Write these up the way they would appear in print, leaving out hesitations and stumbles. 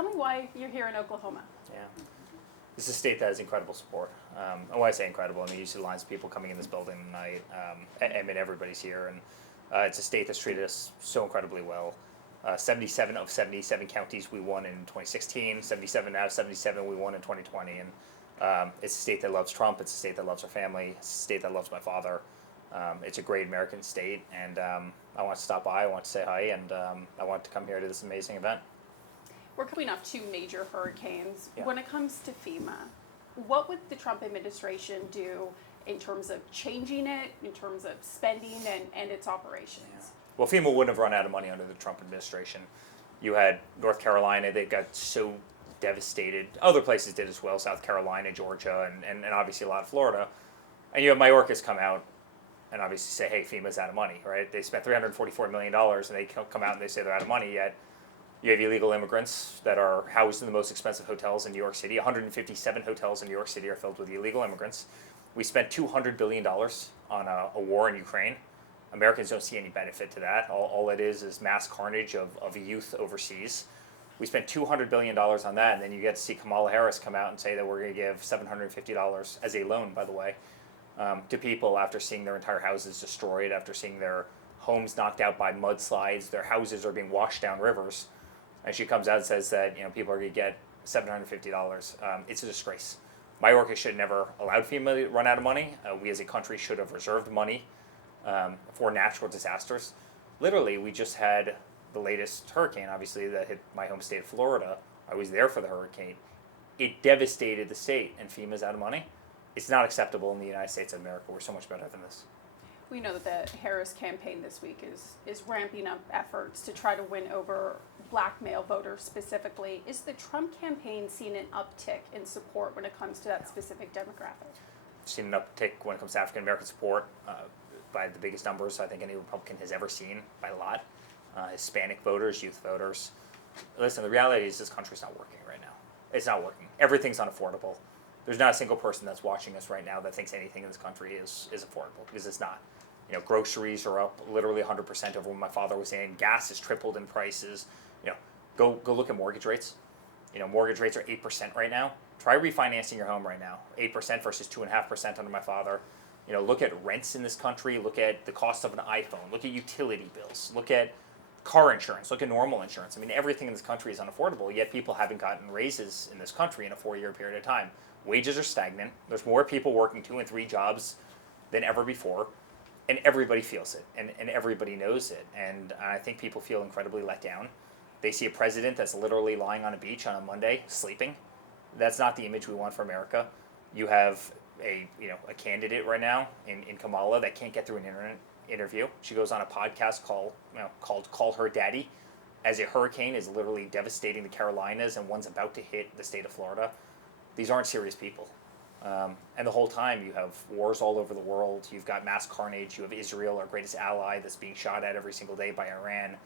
Tell me why you're here in Oklahoma. Yeah. This is a state that has incredible support. And when I say incredible, I mean, you see the lines of people coming in this building tonight. I mean, everybody's here. And it's a state that's treated us so incredibly well. 77 of 77 counties we won in 2016. 77 out of 77 we won in 2020. And it's a state that loves Trump. It's a state that loves our family. It's a state that loves my father. It's a great American state. And I want to stop by. I want to say hi. And I want to come here to this amazing event. We're coming off 2 major hurricanes. Yeah. When it comes to FEMA, what would the Trump administration do in terms of changing it, in terms of spending and its operations? Yeah. Well, FEMA wouldn't have run out of money under the Trump administration. You had North Carolina, they got so devastated. Other places did as well, South Carolina, Georgia, and obviously a lot of Florida. And you have Mayorkas come out and obviously say, hey, FEMA's out of money, right? They spent $344 million, and they come out and they say they're out of money, yet you have illegal immigrants that are housed in the most expensive hotels in New York City. 157 hotels in New York City are filled with illegal immigrants. We spent $200 billion on a war in Ukraine. Americans don't see any benefit to that. All it is mass carnage of youth overseas. We spent $200 billion on that, and then you get to see Kamala Harris come out and say that we're going to give $750 as a loan, by the way, to people after seeing their entire houses destroyed, after seeing their homes knocked out by mudslides, their houses are being washed down rivers. And she comes out and says that people are going to get $750. It's a disgrace. Mayorkas should have never allowed FEMA to run out of money. We as a country should have reserved money for natural disasters. Literally, we just had the latest hurricane, obviously, that hit my home state of Florida. I was there for the hurricane. It devastated the state, and FEMA's out of money. It's not acceptable in the United States of America. We're so much better than this. We know that the Harris campaign this week is ramping up efforts to try to win over black male voters specifically. Is the Trump campaign seeing an uptick in support when it comes to that specific demographic? Seen an uptick when it comes to African American support by the biggest numbers I think any Republican has ever seen, by a lot. Hispanic voters, youth voters. Listen, the reality is this country's not working right now. It's not working. Everything's unaffordable. There's not a single person that's watching us right now that thinks anything in this country is affordable, because it's not. Groceries are up literally 100% over what my father was saying. Gas has tripled in prices. Go look at mortgage rates. Mortgage rates are 8% right now. Try refinancing your home right now. 8% versus 2.5% under my father. Look at rents in this country. Look at the cost of an iPhone. Look at utility bills. Look at car insurance. Look at normal insurance. I mean, everything in this country is unaffordable, yet people haven't gotten raises in this country in a 4-year period of time. Wages are stagnant. There's more people working 2 and 3 jobs than ever before. And everybody feels it, and everybody knows it. And I think people feel incredibly let down. They see a president that's literally lying on a beach on a Monday, sleeping. That's not the image we want for America. You have a candidate right now in Kamala that can't get through an internet interview. She goes on a podcast called Call Her Daddy, as a hurricane is literally devastating the Carolinas and one's about to hit the state of Florida. These aren't serious people. And the whole time you have wars all over the world. You've got mass carnage. You have Israel, our greatest ally, that's being shot at every single day by Iran.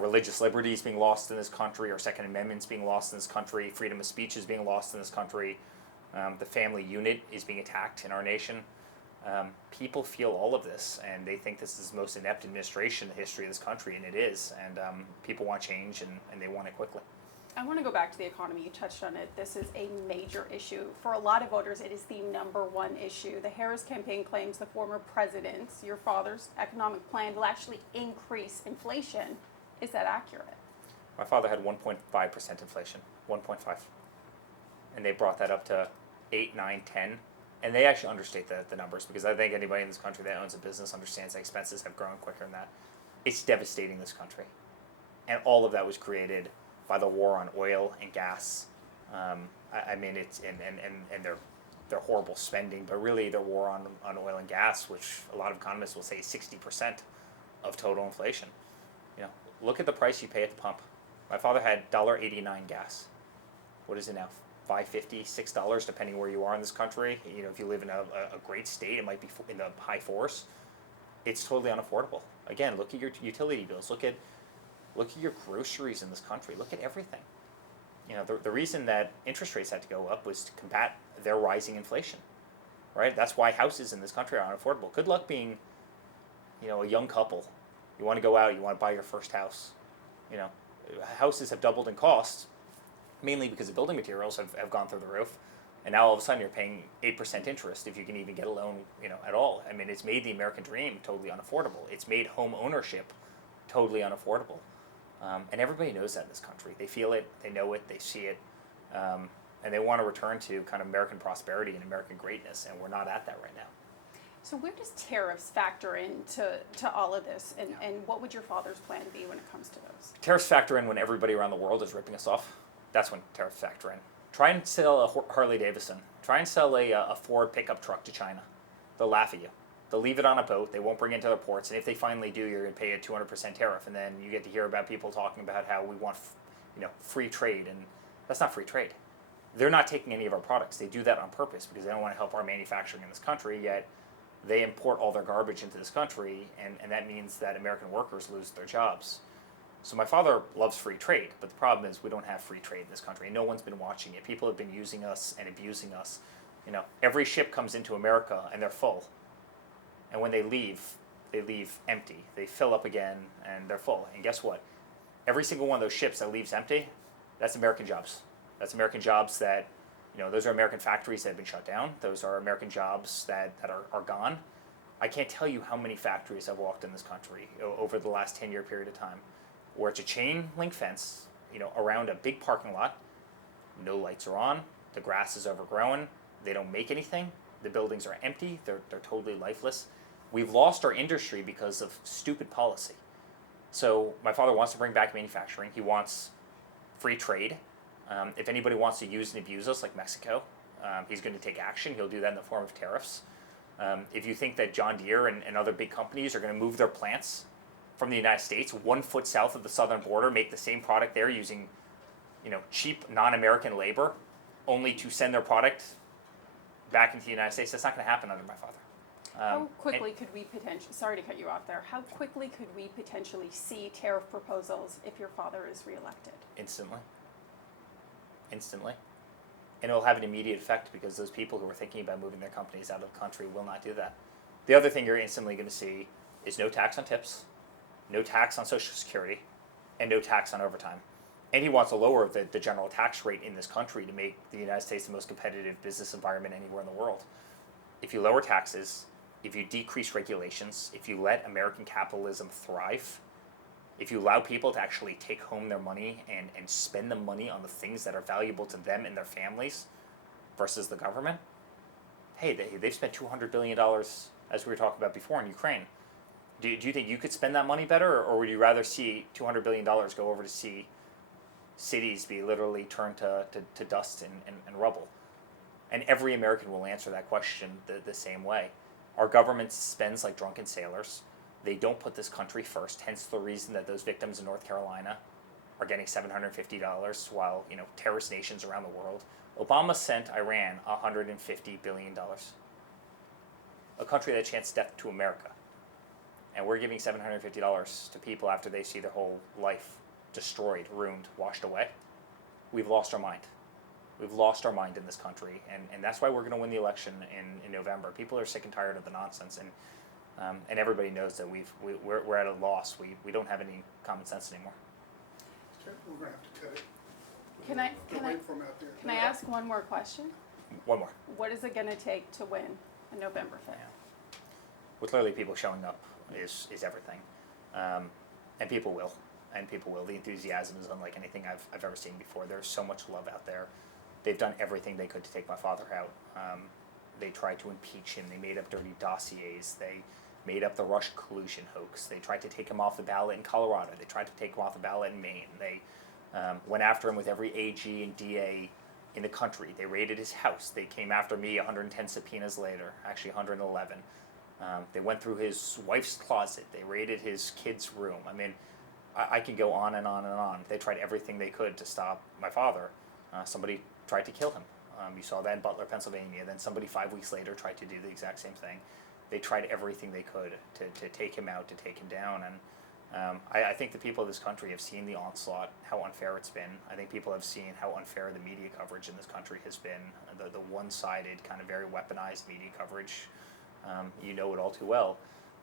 Religious liberty is being lost in this country. Our Second Amendment is being lost in this country. Freedom of speech is being lost in this country. The family unit is being attacked in our nation. People feel all of this, and they think this is the most inept administration in the history of this country, and it is. And people want change, and they want it quickly. I want to go back to the economy. You touched on it. This is a major issue. For a lot of voters, it is the #1 issue. The Harris campaign claims the former president's, your father's, economic plan will actually increase inflation. Is that accurate? My father had 1.5% inflation, 1.5. And they brought that up to 8, 9, 10. And they actually understate the numbers, because I think anybody in this country that owns a business understands that expenses have grown quicker than that. It's devastating this country. And all of that was created by the war on oil and gas. I mean, it's and their horrible spending, but really their war on oil and gas, which a lot of economists will say is 60% of total inflation. Look at the price you pay at the pump. My father had $1.89 gas. What is it now? $5.50, $6, depending where you are in this country. If you live in a great state, it might be in the high 4s. It's totally unaffordable. Again, look at your utility bills. Look at your groceries in this country. Look at everything. The reason that interest rates had to go up was to combat their rising inflation, right? That's why houses in this country are unaffordable. Good luck being, a young couple. You want to go out, you want to buy your first house. Houses have doubled in cost. mainly because the building materials have gone through the roof. And now all of a sudden you're paying 8% interest if you can even get a loan, at all. I mean, it's made the American dream totally unaffordable. It's made home ownership totally unaffordable. And everybody knows that in this country. They feel it, they know it, they see it, and they want to return to kind of American prosperity and American greatness, and we're not at that right now. So where does tariffs factor into all of this, and what would your father's plan be when it comes to those? Tariffs factor in when everybody around the world is ripping us off. That's when tariffs factor in. Try and sell a Harley Davidson. Try and sell a Ford pickup truck to China. They'll laugh at you. They'll leave it on a boat. They won't bring it to their ports. And if they finally do, you're going to pay a 200% tariff. And then you get to hear about people talking about how we want, free trade. And that's not free trade. They're not taking any of our products. They do that on purpose because they don't want to help our manufacturing in this country. Yet they import all their garbage into this country, and that means that American workers lose their jobs. So my father loves free trade, but the problem is we don't have free trade in this country. No one's been watching it. People have been using us and abusing us. Every ship comes into America and they're full. And when they leave empty. They fill up again and they're full. And guess what? Every single one of those ships that leaves empty, that's American jobs. That's American jobs that, those are American factories that have been shut down. Those are American jobs that are gone. I can't tell you how many factories I've walked in this country over the last 10-year period of time where it's a chain link fence, around a big parking lot. No lights are on. The grass is overgrown. They don't make anything. The buildings are empty. They're totally lifeless. We've lost our industry because of stupid policy. So my father wants to bring back manufacturing. He wants free trade. If anybody wants to use and abuse us like Mexico, he's going to take action. He'll do that in the form of tariffs. If you think that John Deere and other big companies are going to move their plants from the United States 1 foot south of the southern border, make the same product there using, cheap non-American labor, only to send their product back into the United States, that's not going to happen under my father. How quickly could we potentially, sorry to cut you off there, how quickly could we potentially see tariff proposals if your father is reelected? Instantly. And it'll have an immediate effect because those people who are thinking about moving their companies out of the country will not do that. The other thing you're instantly going to see is no tax on tips, no tax on Social Security, and no tax on overtime. And he wants to lower the general tax rate in this country to make the United States the most competitive business environment anywhere in the world. If you lower taxes, if you decrease regulations, if you let American capitalism thrive, if you allow people to actually take home their money and spend the money on the things that are valuable to them and their families versus the government, hey, they've spent $200 billion, as we were talking about before, in Ukraine. Do you think you could spend that money better, or would you rather see $200 billion go over to see cities be literally turned to dust and rubble? And every American will answer that question the same way. Our government spends like drunken sailors. They don't put this country first, hence the reason that those victims in North Carolina are getting $750 while, terrorist nations around the world. Obama sent Iran $150 billion. A country that chants death to America. And we're giving $750 to people after they see their whole life destroyed, ruined, washed away. We've lost our mind. We've lost our mind in this country, and that's why we're going to win the election in November. People are sick and tired of the nonsense, and everybody knows that we're at a loss. We don't have any common sense anymore. Okay, we're going to have to cut it. Can I ask one more question? One more. What is it going to take to win on November 5th? Yeah. With literally people showing up is everything, and people will. The enthusiasm is unlike anything I've ever seen before. There's so much love out there. They've done everything they could to take my father out. They tried to impeach him. They made up dirty dossiers. They made up the Russian collusion hoax. They tried to take him off the ballot in Colorado. They tried to take him off the ballot in Maine. They went after him with every AG and DA in the country. They raided his house. They came after me 110 subpoenas later, actually 111. They went through his wife's closet. They raided his kid's room. I mean, I could go on and on and on. They tried everything they could to stop my father. Somebody tried to kill him. You saw that in Butler, Pennsylvania. Then somebody 5 weeks later tried to do the exact same thing. They tried everything they could to take him out, to take him down. And I think the people of this country have seen the onslaught, how unfair it's been. I think people have seen how unfair the media coverage in this country has been, the one-sided, kind of very weaponized media coverage. You know it all too well.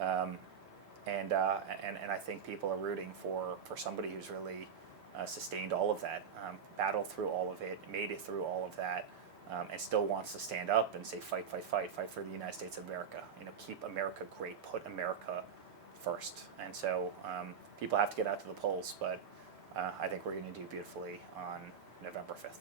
And I think people are rooting for somebody who's really sustained all of that, battled through all of it, made it through all of that, and still wants to stand up and say, fight, fight, fight, fight for the United States of America. You know, keep America great, put America first. And so people have to get out to the polls, but I think we're going to do beautifully on November 5th.